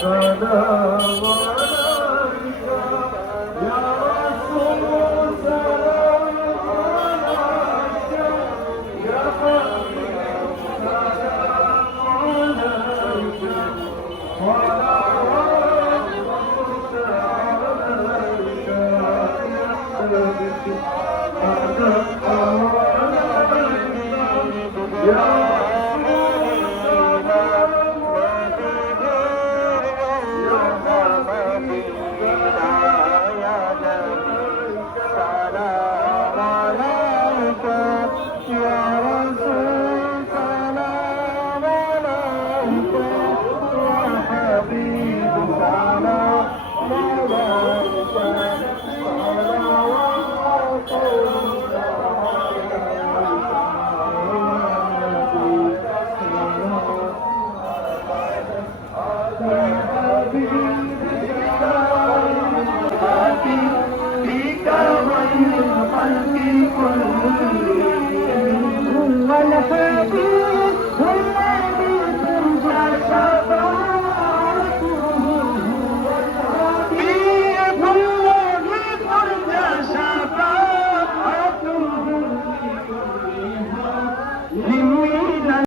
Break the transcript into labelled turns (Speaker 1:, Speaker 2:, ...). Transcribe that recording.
Speaker 1: Sadhguru. Oh,